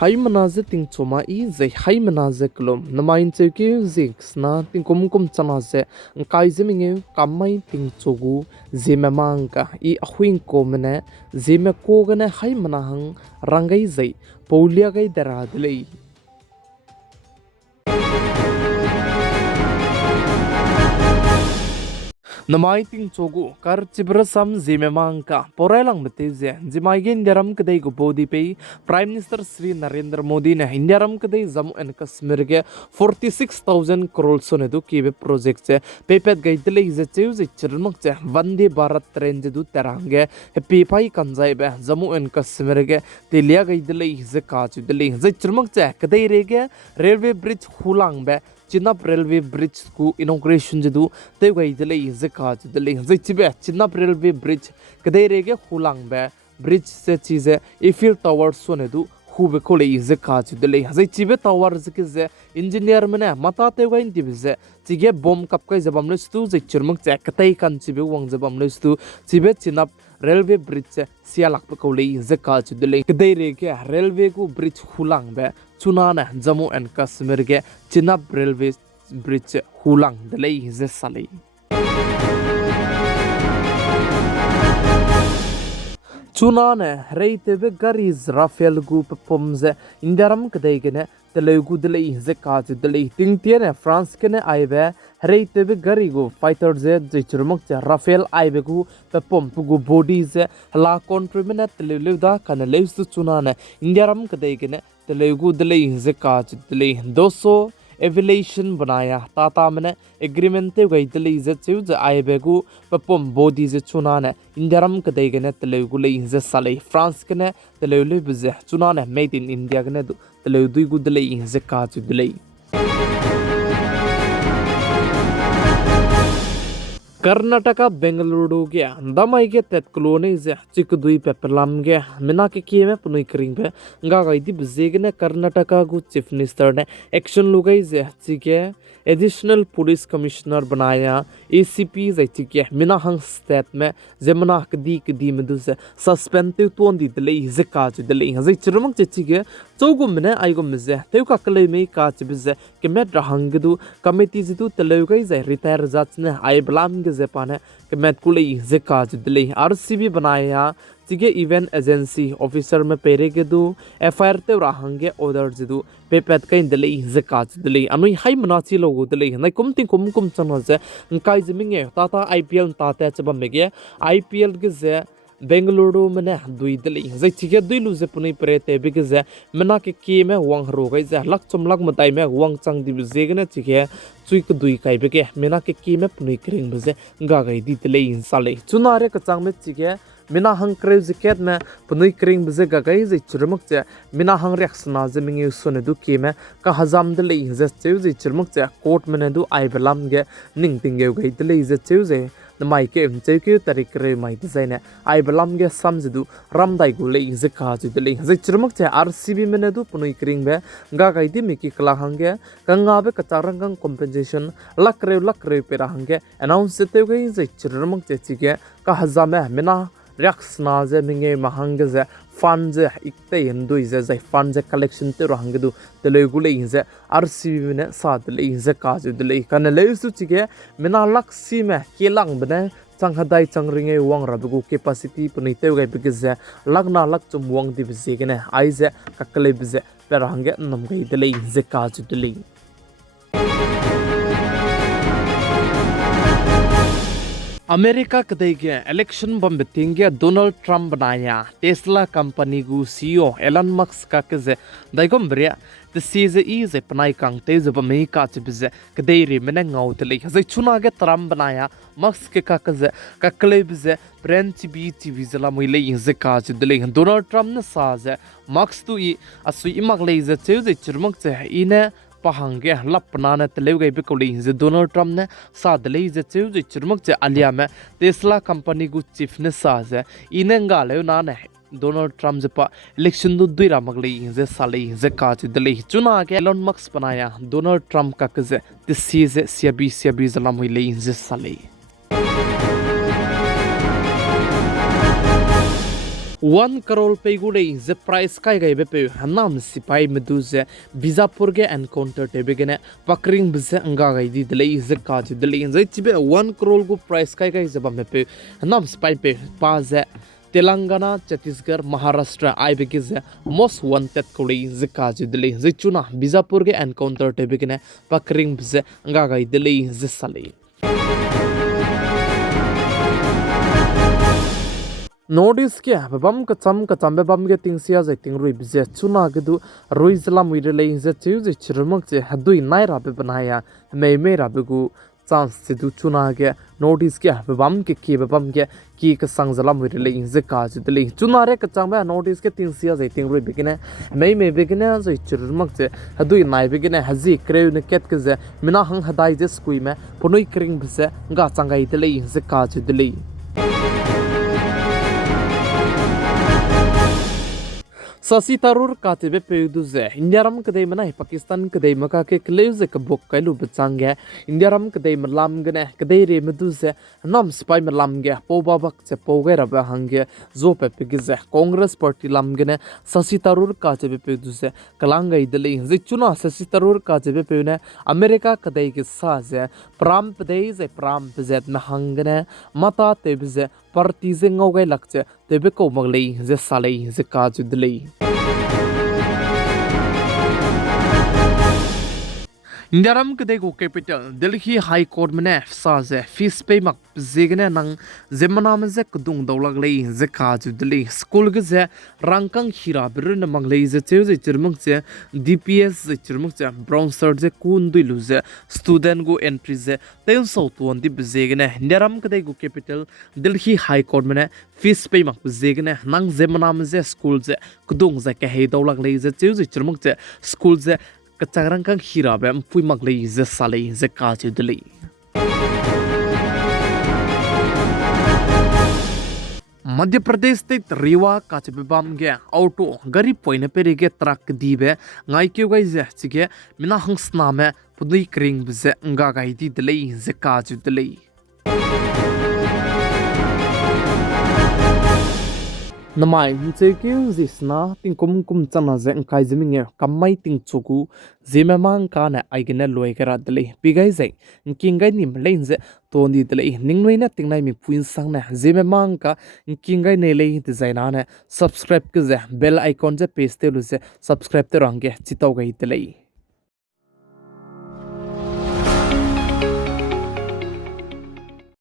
Hai manaze ting choma I zai hai manaze klom namain cheki ziksna ting kum chana se kai zeminge kamai ting chogu Zememanka I ahuin komene Zeme kogane hai manahang rangai zai paulia gai daradlei Namaiting chogu kar chibrasam Zememanka porelang beteze Zimaigen Indiaram kadai go bodi pay Prime Minister Sri Narendra Modi ne Indiaram kadai Jammu and Kashmir ge 46,000 crore sonedu kibe project se pepet gaidle is a choose chirmak che Vande Bharat train du terange happy pai kanjai be Jammu and Kashmir ge telia gaidle is a kachu dele ze chirmak che kadai rege railway bridge hulang be Chinap railway bridge ku inauguration jadu te gai dele zaka dele zichibe Chinap railway bridge kadai rege hulang be bridge se chize Eiffel Tower sonedu hube kole zaka dele zichibe tower zkize engineer mane mata te gai indibize chige bom kap kai zabam lestu zichurmak chakatai kan chibe wang zabam lestu chibe Chinap railway bridge sialak kole zaka dele kadai rege railway ku bridge hulang be Chunana Jammu and Kashmir ge Chinap railway bridge hulang delay ze sali Chunana reitebe garis Rafael group pomze Indiaram kadaigene Telugu delay ze kaज delay tingtiene France kene aibe reitebe garigo fighter ze jichurmuk che Rafael aibe gu pom gu body ze la contribute televda kana leus Chunana Indiaram kadaigene Telugu delay ze kaज delay 200 evaluation बनाया ताता मैंने agreement ते गई Delhi is choose आए बेगु पपम Bodhi is चुना ने इंडियारम कदे गने तेलुगु ले इज़ साले फ्रांस कने तेलुगु बिज़े चुना ने मेड इन इंडिया गने तेलुगु गुदले इज़ काज दिल्ली कर्नाटका बेंगलुरु के दमाई के तेतकुलोने इज़ चिकदुई पेपरलाम के मिना के किए में पुनः करिंग पे गागाई दी बजेगने कर्नाटका गु चीफ मिनिस्टर ने एक्शन लुगाई इज़ चिके एडिशनल पुलिस कमिश्नर बनाया ACP चिके मिना हंग स्टेट में जेमना कदी में दूसरे सस्पेंडिव तो अंदी दिले इज़ काज दिले इज़ चिरमक चिके चौगु मिने आइगु मिज़े तेउ काकले में काज बिज़े कि मैं रहंगदु कमेटी जितु तेलुगु इज़ रिटायर जाचने आई बलाम के जेपाने कि मैं कुले इज़ काज दिले RCB बनाया चिके इवेंट एजेंसी ऑफिसर में पेरे के दु FIR ते रहंगे ऑर्डर जिदु पेपेट का दिले इज़ काज दिले अनुई हाई मनाची लोगो दिले नहीं कुम चना से काई जमिंगे ताता IPL ताते चबा मेगे IPL के जे बेंगलुरु में दुई दिले जे चिके दुई लुजे पुनी परे ते बिके जे मना के में वांग रोगे जे लक चमलक मताई में वांग चंग दि जेगने चिके चुइक दुई काई बिके मना के में पुनी करिंग बजे गागाई दी दिले इंसाले चुनारे कचांग में चिके मिना हंग क्रेव जिकेट में पुनी करिंग बजे गागाई जे चुरमक जे मिना हंग रिएक्शना जे मिंगे सुने दु के में का हजाम दिले जे चेउ जे चुरमक जे कोर्ट में दु आई बलाम गे निंग तिंगे गई दिले जे चेउ जे नमाई के चेउ तारीख रे माई डिजाइन आई बलाम गे समझदु रामदाई गुले जे काज दिले जे चुरमक जे RCB में दु पुनी करिंग बे गागाई दी मिकी कला हंगे गंगाबे कचारंगंग कॉम्पेंसेशन लकरे पे रहंगे अनाउंस ते गई जे चुरमक जे चिके का हजाम मिना रिएक्शना जे मिंगे महंगे जे फंड जे इकते हिंदू जे फंड जे कलेक्शन ते रहंगदु तेलुगु ले जे RCB में साथ ले जे काज दिले कने लेसु चिके मिना लक्सी में केलांग बने चंगहदाई चंगरिंगे वांग रबगु कैपेसिटी पुनीते गई बिगे जे लगना लक चुम वांग दि बिजे गने आई जे ककले बिजे पेरहंगे नम गई दिले जे काज दिले अमेरिका कदेगे इलेक्शन बम बेटिंगे डोनाल्ड ट्रम्प बनाया टेस्ला कंपनी गु CEO एलन मस्क का के दाइगम बरिया द सीजे इजे पनाई कांग तेज बमे का चिबजे कदेरी मने ngautle जे चुना के ट्रम्प बनाया मस्क के का ककले बिजे फ्रेंच बी जला मुइले जे का चिदले डोनाल्ड ट्रम्प ने साजे मस्क तु ई असु इमगले जे जे चिरमक जे इने पहांगे लपना ने तेलुगु पे कोली जे डोनाल्ड ट्रम्प ने सादले जे जे चिरमक जे आलिया में टेस्ला कंपनी गु चीफ ने साजे इने गाले ना ने डोनाल्ड ट्रम्प जे पा इलेक्शन दु दुइरा मगले जे साले जे काज दले चुना के एलन मस्क बनाया डोनाल्ड ट्रम्प का जे तिसी जे सियाबी जला मुइले जे साले 1 crore पे गुड़े जे प्राइस काय गए पे हनाम सिपाही मधु जे बीजापुर के एनकाउंटर ते बेगने पकरिंग बसे अंगा गई दी दले जे काज दले जे चिबे 1 crore को प्राइस काय गए जे बम पे हनाम सिपाही पे पास है तेलंगाना छत्तीसगढ़ महाराष्ट्र आई बेगे जे मोस्ट वांटेड कोड़ी जे काज दले जे चुना बीजापुर के एनकाउंटर ते बेगने पकरिंग बसे अंगा गई दले जे साले नोटिस के बम कचम बम के तिंगसिया जे तिंगरुई बिजे चुना गदु रुइजला मुइरे जे चु जे चिरमक जे हदुई नाय राबे बनाया मे राबे गु चांस से दु चुना के नोटिस के बम के बम के की का संगजला मुइरे जे काज दले चुना रे कचम नोटिस के तिंगसिया जे तिंगरुई बिगने मे बिगने जे चिरमक जे हदुई नाय बिगने हजी क्रेउ ने केत के जे मिना हंग हदाई जे स्कुई में पुनुई क्रिंग बिसे गा चांगाई दले जे काज दले ससी तरुर कातिबे पेदुजे इंडियारम कदे मना पाकिस्तान कदे मका के क्लेज के बुक कैलु बचांगे इंडियारम कदे मलाम गने कदे रे मदुजे नम स्पाई मलाम गे पोबाबक से पोगे रब हंगे जो पे पिगजे कांग्रेस पार्टी लाम गने ससी तरुर कातिबे पेदुजे कलांग इदले जे चुना ससी तरुर कातिबे पेने अमेरिका कदे के साजे प्राम पदे जे प्राम पजेत में हंगने मता तेबजे पार्टी जे ngogay lakche tebe ko maglei je salei je kajudlei इंडियारम कदे को कैपिटल दिल्ली हाई कोर्ट में साजे फीस पे मक जेगने नंग जेमना में जे कुदुंग दौलगले जे काजु दिल्ली स्कूल के जे रंगकंग हीरा बिरन मंगले जे जे चिरमक जे डीपीएस जे चिरमक जे ब्राउन शर्ट जे कुन दुलु जे स्टूडेंट को एंट्री जे तेन सौतवन दी जेगने इंडियारम कदे को कैपिटल दिल्ली हाई कोर्ट में फीस पे मक जेगने नंग जेमना में जे स्कूल जे कुदुंग जे के हे दौलगले जे चिरमक जे स्कूल जे कचारंग का हीरा बेम पुई मगले जे साले जे काजु दले मध्य प्रदेश स्थित रीवा काचबेबाम गे ऑटो गरीब पोइने पेरेगे ट्रक दीबे ngai kyu gai जे चिगे मिना हंसना में पुदुई क्रिंग बजे अंगा गाई दी दले जे काजु दले नमाय मुझे क्यों जिसना तिंग कुम चना जे अंकाई जमिंगे कमाई तिंग चुकु Zememankanews आइगने लोय करा दले पिगाई जे किंगाई निम लेन जे तोंदी दले निंगलोय ने तिंगनाई मि पुइन संग ने Zememanka किंगाई ने ले डिजाइना ने सब्सक्राइब के जे बेल आइकॉन जे पेस्ते लु जे सब्सक्राइब ते रंगे चिताव गई दले